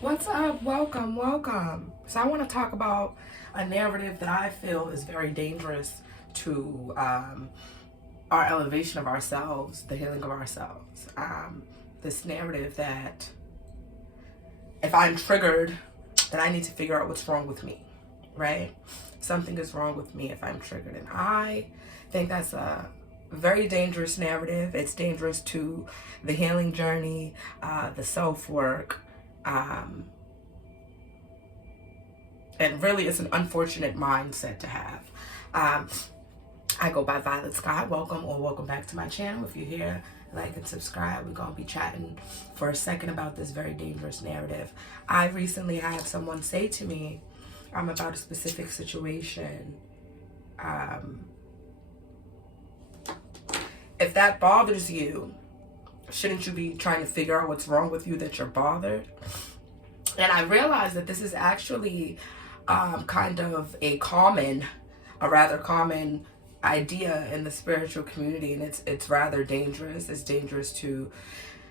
What's up? Welcome, welcome. So I want to talk about a narrative that I feel is very dangerous to our elevation of ourselves, the healing of ourselves. This narrative that if I'm triggered, then I need to figure out what's wrong with me, right? Something is wrong with me if I'm triggered. And I think that's a very dangerous narrative. It's dangerous to the healing journey, the self-work, and really it's an unfortunate mindset to have. I go by Violet Scott. Welcome or welcome back to my channel. If you're here, like and subscribe. We're going to be chatting for a second about this very dangerous narrative. I recently had someone say to me about a specific situation. If that bothers you, shouldn't you be trying to figure out what's wrong with you that you're bothered? And I realized that this is actually kind of a rather common idea in the spiritual community, and it's rather dangerous. It's dangerous to,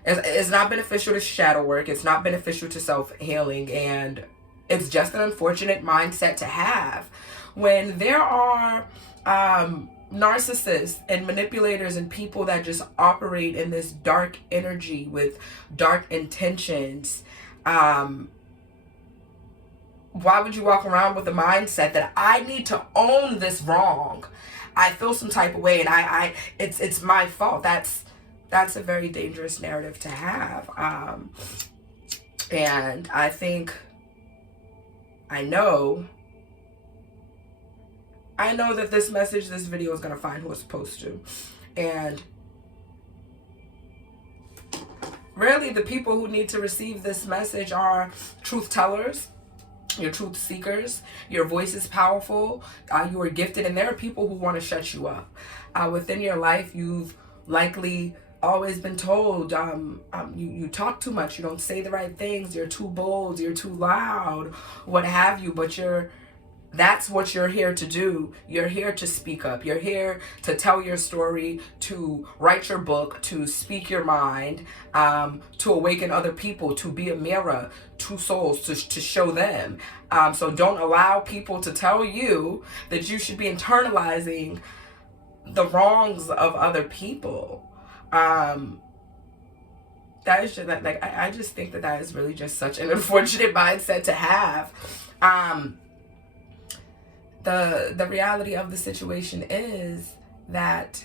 it's not beneficial to shadow work. It's not beneficial to self-healing, and it's just an unfortunate mindset to have when there are narcissists and manipulators and people that just operate in this dark energy with dark intentions. Why would you walk around with the mindset that I need to own this wrong? I feel some type of way, and it's my fault. That's a very dangerous narrative to have. And I think I know that this video is going to find who it's supposed to. And really, the people who need to receive this message are truth tellers, your truth seekers. Your voice is powerful. You are gifted, and there are people who want to shut you up. Within your life, you've likely always been told you talk too much, you don't say the right things, you're too bold, you're too loud, what have you. But that's what you're here to do. You're here to speak up. You're here to tell your story, to write your book, to speak your mind, to awaken other people, to be a mirror to souls, to show them. So don't allow people to tell you that you should be internalizing the wrongs of other people. That is just, I just think that is really just such an unfortunate mindset to have. The reality of the situation is that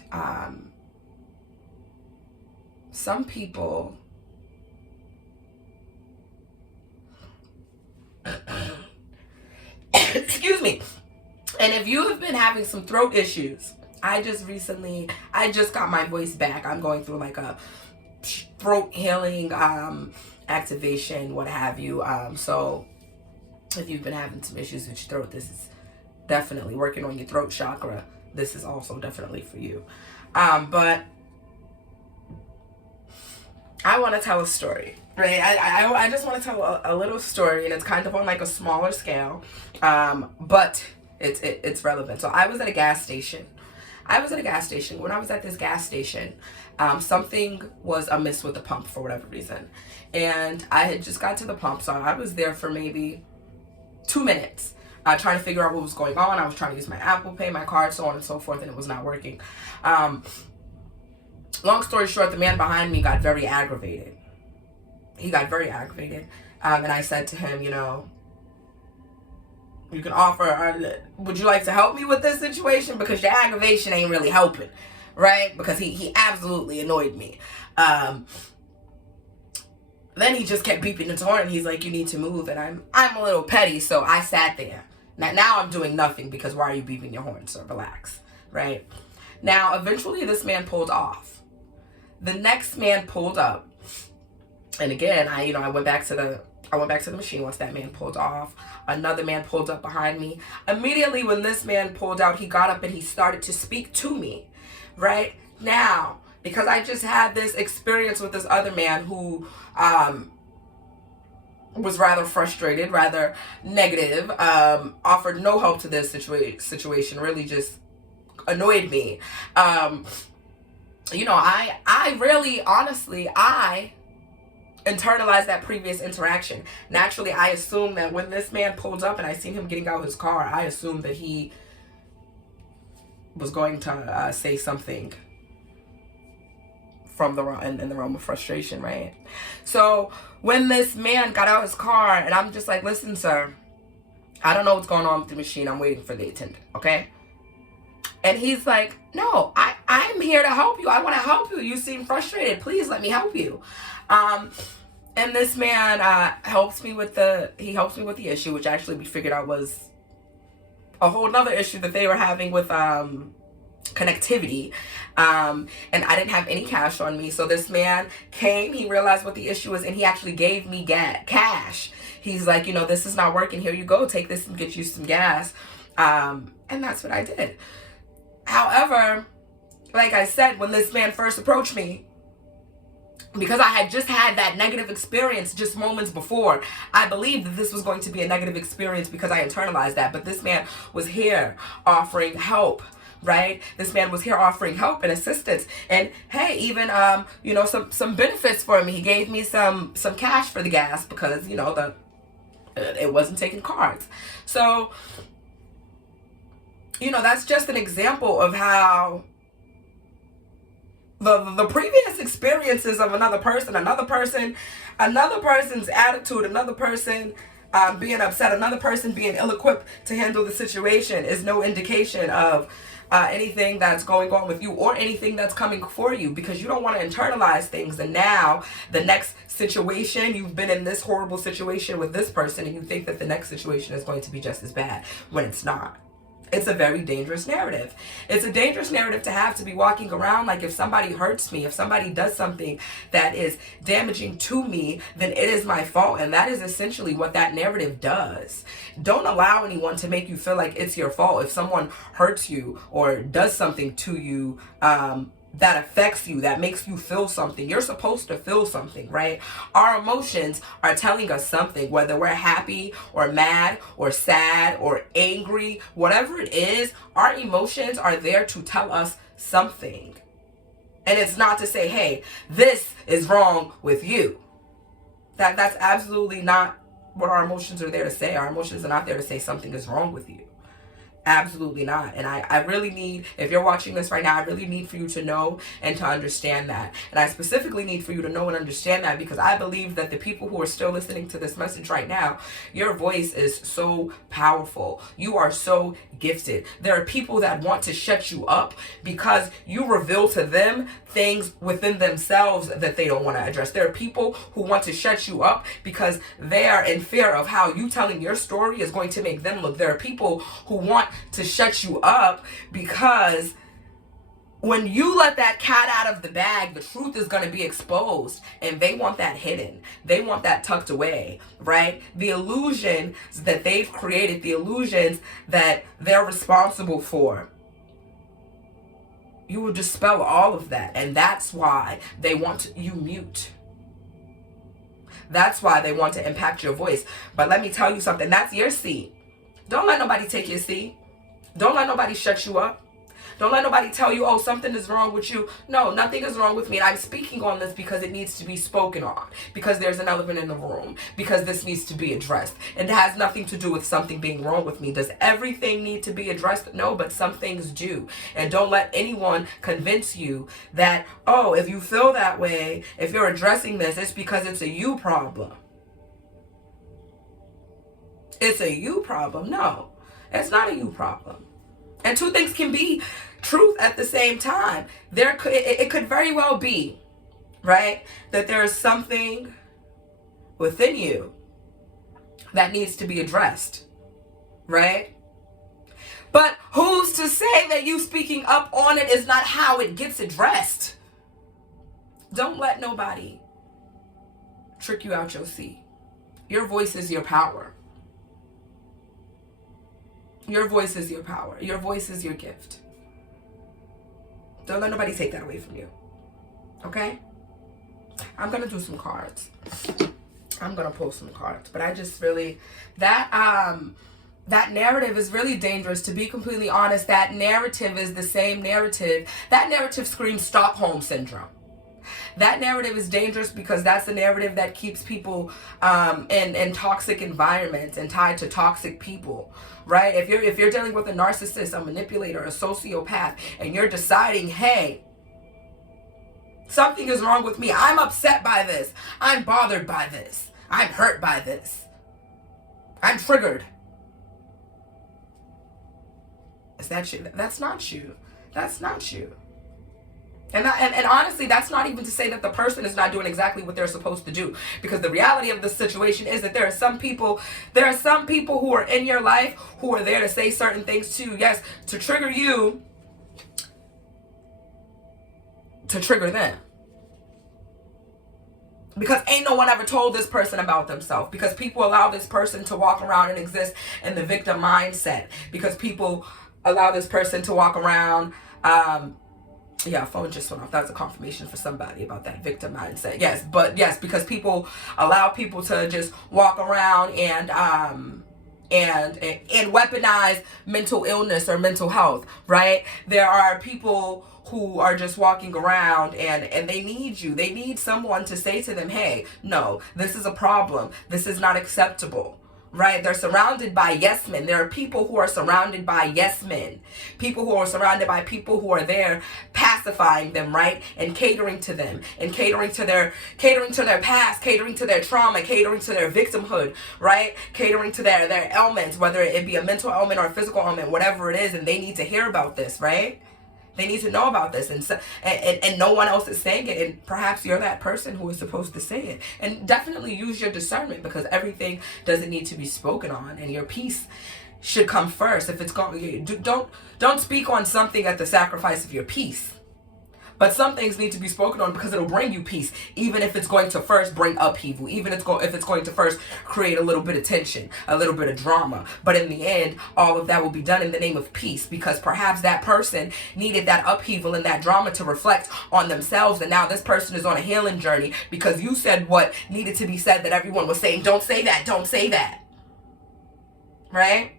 some people excuse me, and if you have been having some throat issues, I just got my voice back. I'm going through like a throat healing activation, what have you. So if you've been having some issues with your throat, this is definitely working on your throat chakra. This is also definitely for you. But I want to tell a story, right? I just want to tell a little story, and it's kind of on like a smaller scale, but it's relevant. So I was at a gas station. When I was at this gas station, something was amiss with the pump for whatever reason, and I had just got to the pump, so I was there for maybe 2 minutes. Trying to figure out what was going on. I was trying to use my Apple Pay, my card, so on and so forth, and it was not working. Long story short, the man behind me got very aggravated. He got very aggravated. And I said to him, you can offer, would you like to help me with this situation? Because your aggravation ain't really helping, right? Because he absolutely annoyed me. Then he just kept beeping his horn. He's like, you need to move. And I'm a little petty, so I sat there. Now I'm doing nothing, because why are you beeping your horn, sir? Relax, right? Now, eventually this man pulled off. The next man pulled up. And again, I went back to the machine once that man pulled off. Another man pulled up behind me. Immediately when this man pulled out, he got up and he started to speak to me, right? Now, because I just had this experience with this other man who was rather frustrated, rather negative, offered no help to this situation, really just annoyed me. I really, honestly, I internalize that previous interaction. Naturally, I assumed that when this man pulled up and I seen him getting out his car, I assumed that he was going to say something from in the realm of frustration, right? So when this man got out his car, and I'm just like, listen, sir, I don't know what's going on with the machine. I'm waiting for the attendant, okay? And he's like, no, I'm here to help you. I want to help you. You seem frustrated. Please let me help you. And this man helps me with the issue, which actually we figured out was a whole nother issue that they were having with connectivity. And I didn't have any cash on me. So this man came, he realized what the issue was, and he actually gave me cash. He's like, this is not working. Here you go. Take this and get you some gas. And that's what I did. However, like I said, when this man first approached me, because I had just had that negative experience just moments before, I believed that this was going to be a negative experience because I internalized that. But this man was here offering help, right? This man was here offering help and assistance. And hey, even, some benefits for me. He gave me some cash for the gas because, it wasn't taking cards. So, that's just an example of how the previous experiences of another person's attitude, another person being upset, another person being ill-equipped to handle the situation is no indication of anything that's going on with you or anything that's coming for you, because you don't want to internalize things. And now the next situation, you've been in this horrible situation with this person and you think that the next situation is going to be just as bad when it's not. It's a very dangerous narrative. It's a dangerous narrative to have, to be walking around like if somebody hurts me, if somebody does something that is damaging to me, then it is my fault. And that is essentially what that narrative does. Don't allow anyone to make you feel like it's your fault. If someone hurts you or does something to you, that affects you, that makes you feel something. You're supposed to feel something, right? Our emotions are telling us something, whether we're happy or mad or sad or angry, whatever it is, our emotions are there to tell us something. And it's not to say, hey, this is wrong with you. That's absolutely not what our emotions are there to say. Our emotions are not there to say something is wrong with you. Absolutely not. And I really need, if you're watching this right now, I really need for you to know and to understand that. And I specifically need for you to know and understand that because I believe that the people who are still listening to this message right now, your voice is so powerful. You are so gifted. There are people that want to shut you up because you reveal to them things within themselves that they don't want to address. There are people who want to shut you up because they are in fear of how you telling your story is going to make them look. There are people who want to shut you up because when you let that cat out of the bag, the truth is going to be exposed, and they want that hidden. They want that tucked away, right? The illusions that they've created, the illusions that they're responsible for, you will dispel all of that. And that's why they want you mute. That's why they want to impact your voice. But let me tell you something. That's your seat. Don't let nobody take your seat. Don't let nobody shut you up. Don't let nobody tell you, oh, something is wrong with you. No, nothing is wrong with me. And I'm speaking on this because it needs to be spoken on. Because there's an elephant in the room. Because this needs to be addressed. And it has nothing to do with something being wrong with me. Does everything need to be addressed? No, but some things do. And don't let anyone convince you that, oh, if you feel that way, if you're addressing this, it's because it's a you problem. It's a you problem. No, it's not a you problem. And two things can be truth at the same time. It could very well be, right, that there is something within you that needs to be addressed, right? But who's to say that you speaking up on it is not how it gets addressed? Don't let nobody trick you out your seat. Your voice is your power. Your voice is your power. Your voice is your gift. Don't let nobody take that away from you. Okay? I'm going to do some cards. I'm going to pull some cards. But I just really, that narrative is really dangerous. To be completely honest, that narrative is the same narrative. That narrative screams Stockholm Syndrome. that narrative is dangerous because that's the narrative that keeps people in toxic environments and tied to toxic people, right? If you're dealing with a narcissist, a manipulator, a sociopath, and you're deciding, hey, something is wrong with me, I'm upset by this, I'm bothered by this, I'm hurt by this, I'm triggered. Is that you? That's not you. That's not you. And honestly, that's not even to say that the person is not doing exactly what they're supposed to do. Because the reality of the situation is that there are some people who are in your life who are there to say certain things to you. Yes, to trigger you, to trigger them. Because ain't no one ever told this person about themselves. Because people allow this person to walk around and exist in the victim mindset. Because people allow this person to walk around. Yeah, phone just went off. That was a confirmation for somebody about that victim mindset. Yes, but yes, because people allow people to just walk around and weaponize mental illness or mental health, right? There are people who are just walking around and they need you. They need someone to say to them, hey, no, this is a problem. This is not acceptable. Right? They're surrounded by yes men. There are people who are surrounded by yes men. People who are surrounded by people who are there pacifying them, right? And catering to them. And catering to their past, catering to their trauma, catering to their victimhood, right? Catering to their ailments, whether it be a mental ailment or a physical ailment, whatever it is, and they need to hear about this, right? They need to know about this, and no one else is saying it, and perhaps you're that person who is supposed to say it. And definitely use your discernment, because everything doesn't need to be spoken on, and your peace should come first. If it's going, don't speak on something at the sacrifice of your peace. But some things need to be spoken on because it'll bring you peace, even if it's going to first bring upheaval, even if it's going to first create a little bit of tension, a little bit of drama. But in the end, all of that will be done in the name of peace, because perhaps that person needed that upheaval and that drama to reflect on themselves. And now this person is on a healing journey because you said what needed to be said that everyone was saying, don't say that, don't say that. Right?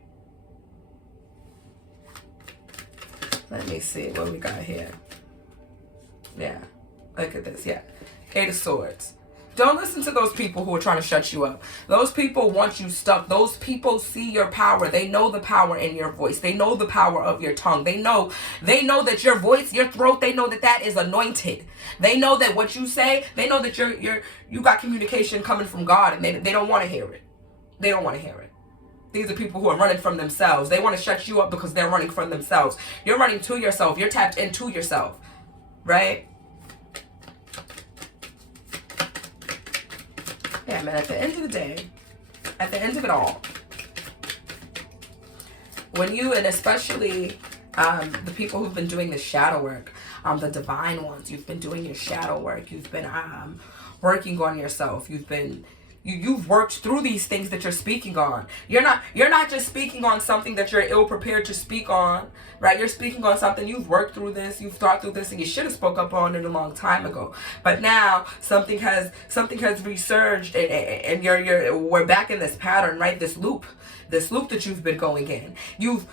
Let me see what we got here. Yeah, look at this. Yeah, Eight of Swords. Don't listen to those people who are trying to shut you up. Those people want you stuck. Those people see your power. They know the power in your voice. They know the power of your tongue. They know that your voice, your throat, they know that is anointed. They know that what you say, they know that you got communication coming from God, and they don't want to hear it. They don't want to hear it. These are people who are running from themselves. They want to shut you up because they're running from themselves. You're running to yourself. You're tapped into yourself. Right? Yeah, man, at the end of the day, at the end of it all, when you, and especially the people who've been doing the shadow work, the divine ones, you've been doing your shadow work, you've been working on yourself, you've worked through these things that you're speaking on. You're not just speaking on something that you're ill prepared to speak on, right? You're speaking on something you've worked through this, you've thought through this, and you should have spoke up on it a long time ago. But now something has resurged, and we're back in this pattern, right? This loop that you've been going in. You've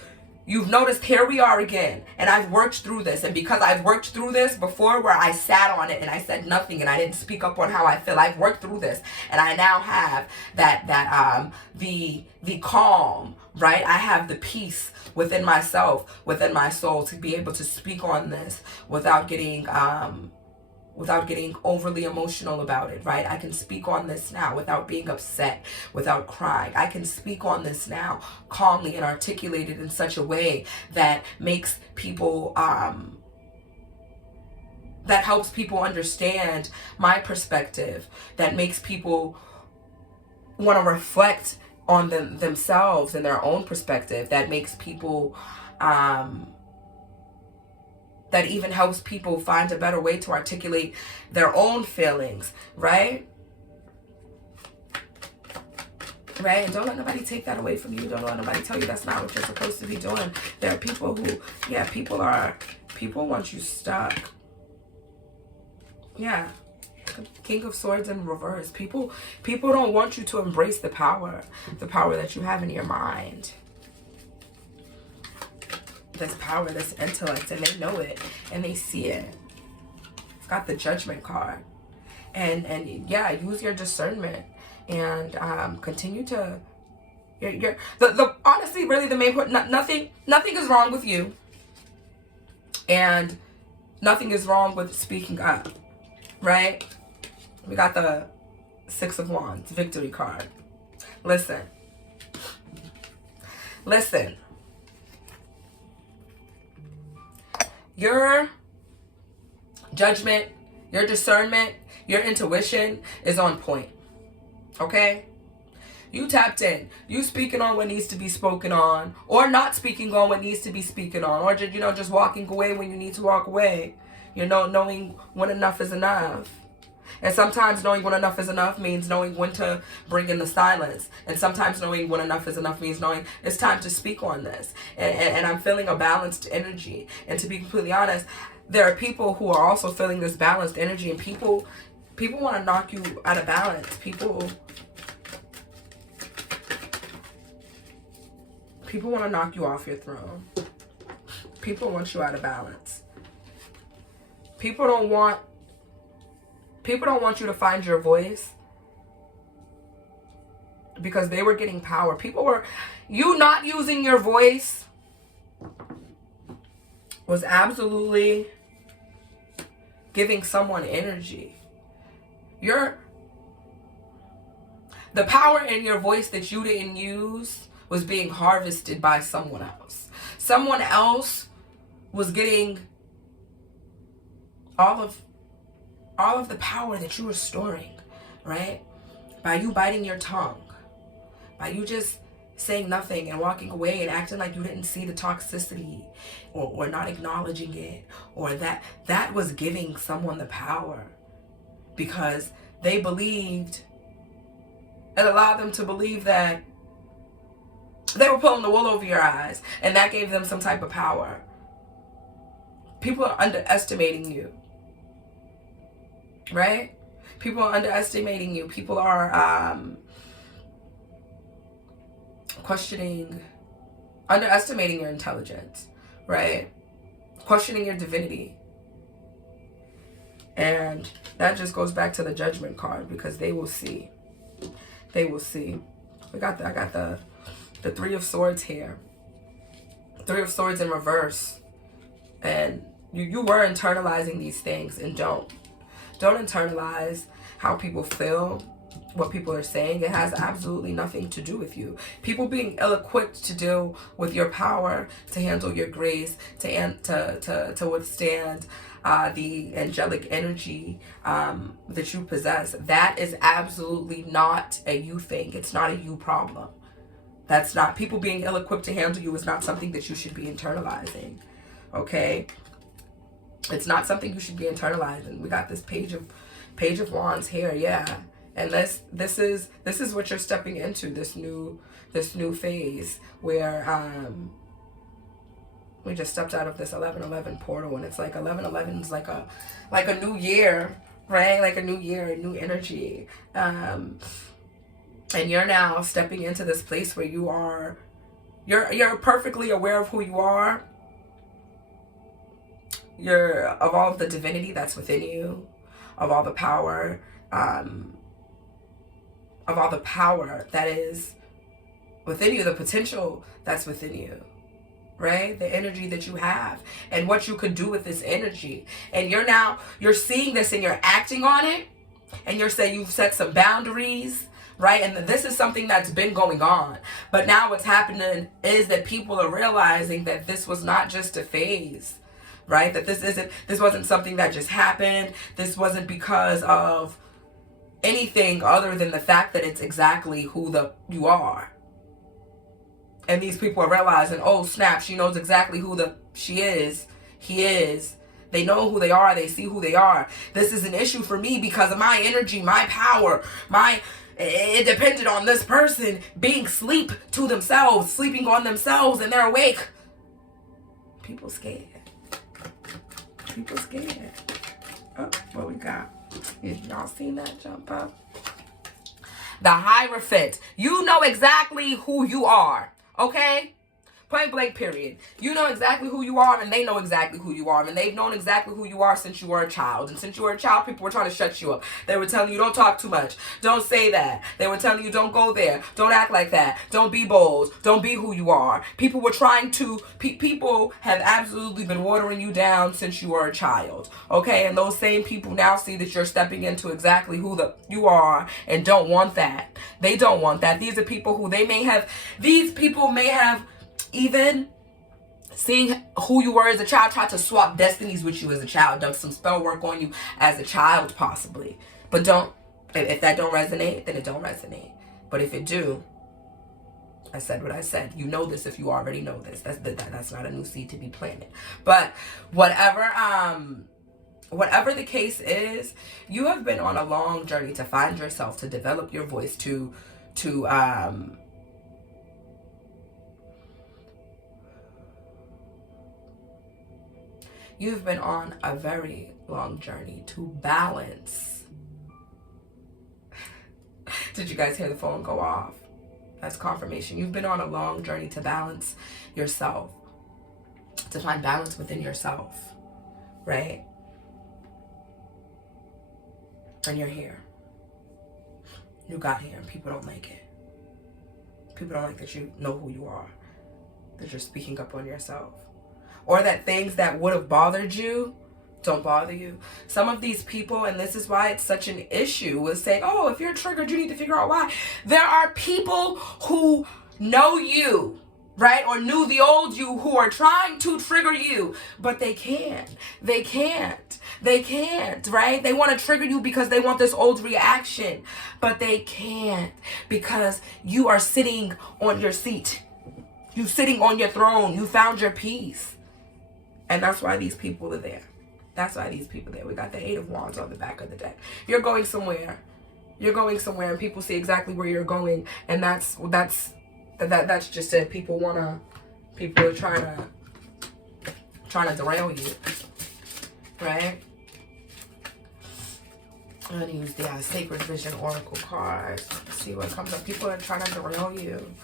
noticed, here we are again, and I've worked through this, and because I've worked through this before, where I sat on it and I said nothing and I didn't speak up on how I feel, I've worked through this, and I now have the calm, right? I have the peace within myself, within my soul, to be able to speak on this without getting overly emotional about it, right? I can speak on this now without being upset, without crying. I can speak on this now calmly and articulate it in such a way that makes people, that helps people understand my perspective, that makes people want to reflect on themselves and their own perspective, that makes people, that even helps people find a better way to articulate their own feelings, right? Right? And don't let nobody take that away from you. Don't let nobody tell you that's not what you're supposed to be doing. There are people who, yeah, people want you stuck. Yeah. King of Swords in reverse. People don't want you to embrace the power that you have in your mind. This power, this intellect, and they know it and they see it. It's got the Judgment card. And yeah, use your discernment and continue to honestly, really the main point, nothing is wrong with you, and nothing is wrong with speaking up, right? We got the Six of Wands, victory card. Listen. Your judgment, your discernment, your intuition is on point. Okay? You tapped in. You speaking on what needs to be spoken on, or not speaking on what needs to be spoken on, or just, just walking away when you need to walk away. Knowing when enough is enough. And sometimes knowing when enough is enough means knowing when to bring in the silence. And sometimes knowing when enough is enough means knowing it's time to speak on this. And I'm feeling a balanced energy. And to be completely honest, there are people who are also feeling this balanced energy, and people want to knock you out of balance. People want to knock you off your throne. People want you out of balance. People don't want you to find your voice because they were getting power. You not using your voice was absolutely giving someone energy. The power in your voice that you didn't use was being harvested by someone else. Someone else was getting all of the power that you were storing, right? By you biting your tongue, by you just saying nothing and walking away and acting like you didn't see the toxicity, or not acknowledging it, or that was giving someone the power because they believed, it allowed them to believe that they were pulling the wool over your eyes, and that gave them some type of power. People are underestimating you, right? People are underestimating you. People are underestimating your intelligence, right? Questioning your divinity. And that just goes back to the Judgment card, because they will see. They will see. I got the Three of Swords here. Three of Swords in reverse. And you were internalizing these things, and don't internalize how people feel, what people are saying. It has absolutely nothing to do with you. People being ill-equipped to deal with your power, to handle your grace, to withstand the angelic energy that you possess. That is absolutely not a you thing. It's not a you problem. That's not, people being ill-equipped to handle you is not something that you should be internalizing. Okay? It's not something you should be internalizing. We got this Page of Wands here, yeah. And this is what you're stepping into, this new phase where we just stepped out of this 11/11 portal, and it's like 11/11 is like a new year, right? Like a new year, a new energy. And you're now stepping into this place where you're perfectly aware of who you are. You're of all of the divinity that's within you, of all the power, that is within you, the potential that's within you, right? The energy that you have and what you could do with this energy. And you're seeing this and you're acting on it, and you're saying you've set some boundaries, right? And this is something that's been going on. But now what's happening is that people are realizing that this was not just a phase, right? That this wasn't something that just happened. This wasn't because of anything other than the fact that it's exactly who you are. And these people are realizing, oh snap, she knows exactly who he is. They know who they are. They see who they are. This is an issue for me because of my energy, my power, it depended on this person being sleeping on themselves, and they're awake. People scared. Oh, what we got? Y'all seen that jump up? The Hierophant. You know exactly who you are, okay? Point blank, period. You know exactly who you are, and they know exactly who you are, and they've known exactly who you are since you were a child. And since you were a child, people were trying to shut you up. They were telling you, don't talk too much, don't say that. They were telling you, don't go there, don't act like that, don't be bold, don't be who you are. People were trying to, people have absolutely been watering you down since you were a child, okay? And those same people now see that you're stepping into exactly who you are and don't want that. They don't want that. These are people who these people may have even seeing who you were as a child, tried to swap destinies with you as a child, done some spell work on you as a child possibly. But if that don't resonate, then it don't resonate. But if it do, I said what I said. You know this if you already know this. That's not a new seed to be planted. But whatever the case is, you have been on a long journey to find yourself, to develop your voice, you've been on a very long journey to balance. Did you guys hear the phone go off? That's confirmation. You've been on a long journey to balance yourself, to find balance within yourself, right? And you're here. You got here, and people don't like it. People don't like that you know who you are, that you're speaking up on yourself, or that things that would have bothered you don't bother you. Some of these people, and this is why it's such an issue, with saying, oh, if you're triggered, you need to figure out why. There are people who know you, right? Or knew the old you, who are trying to trigger you, but they can't. They can't, right? They want to trigger you because they want this old reaction, but they can't, because you are sitting on your seat. You sitting on your throne. You found your peace. And that's why these people are there. That's why these people are there. We got the 8 of Wands on the back of the deck. You're going somewhere. You're going somewhere, and people see exactly where you're going. And that's just it. People are trying to derail you. Right? I'm going to use the Sacred Vision Oracle cards. See what comes up. People are trying to derail you.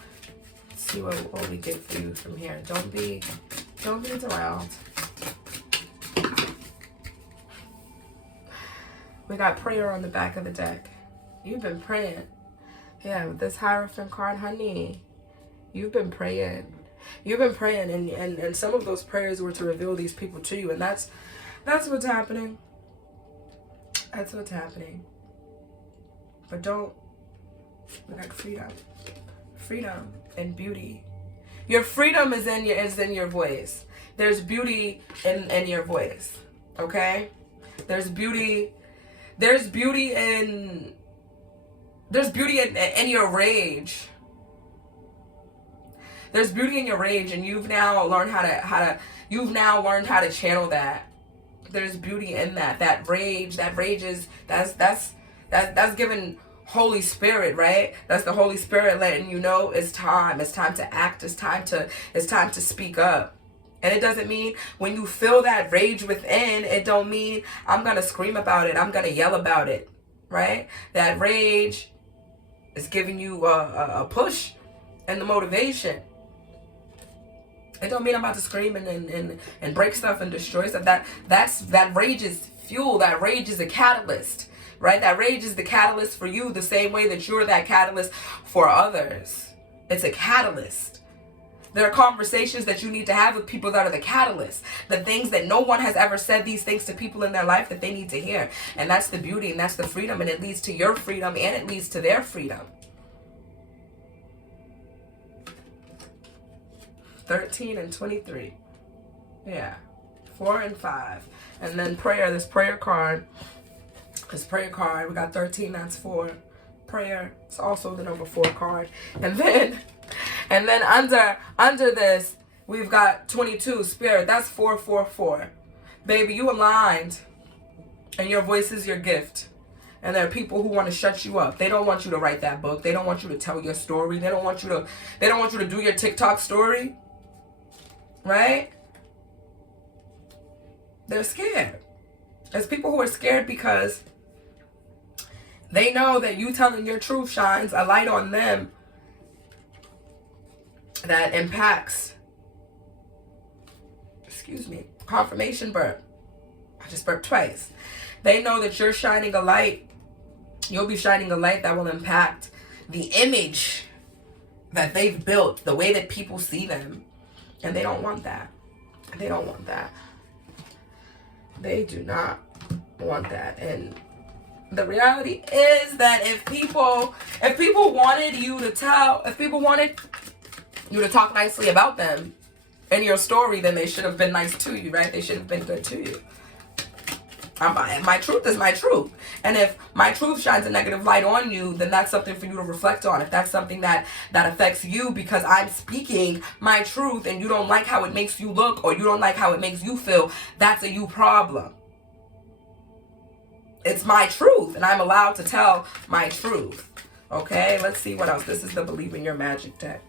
See what we get for you from here. Don't be derailed. We got prayer on the back of the deck. You've been praying. Yeah, with this Hierophant card, honey. You've been praying. You've been praying, and some of those prayers were to reveal these people to you, and that's what's happening. That's what's happening. But we got freedom. Freedom and beauty. Your freedom is in your voice. There's beauty in your voice. Okay? There's beauty in your rage. There's beauty in your rage, and you've now learned how to channel that. There's beauty in that. That rage is that's given Holy Spirit, right? That's the Holy Spirit letting you know it's time. It's time to act. It's time to speak up. And it doesn't mean when you feel that rage within, it don't mean I'm going to scream about it. I'm going to yell about it, right? That rage is giving you a push and the motivation. It don't mean I'm about to scream and break stuff and destroy stuff. That rage is fuel. That rage is a catalyst, right? That rage is the catalyst for you the same way that you're that catalyst for others. It's a catalyst. There are conversations that you need to have with people that are the catalyst. The things that no one has ever said, these things to people in their life that they need to hear. And that's the beauty, and that's the freedom, and it leads to your freedom, and it leads to their freedom. 13 and 23. Yeah. 4 and 5. And then prayer, this prayer card. We got 13, that's 4. Prayer, it's also the number 4 card. And then under this, we've got 22, Spirit. That's 444. Baby, you aligned, and your voice is your gift. And there are people who want to shut you up. They don't want you to write that book. They don't want you to tell your story. They don't want you to do your TikTok story. Right? They're scared. There's people who are scared because they know that you telling your truth shines a light on them that impacts excuse me, confirmation burp. I just burped twice. They know that you're shining a light. You'll be shining a light that will impact the image that they've built, the way that people see them. And they don't want that. They don't want that. They do not want that. And the reality is that if people wanted you to talk nicely about them in your story, then they should have been nice to you, right? They should have been good to you. My truth is my truth. And if my truth shines a negative light on you, then that's something for you to reflect on. If that's something that affects you because I'm speaking my truth and you don't like how it makes you look, or you don't like how it makes you feel, that's a you problem. It's my truth, and I'm allowed to tell my truth. Okay, let's see what else. This is the Believe in Your Magic deck.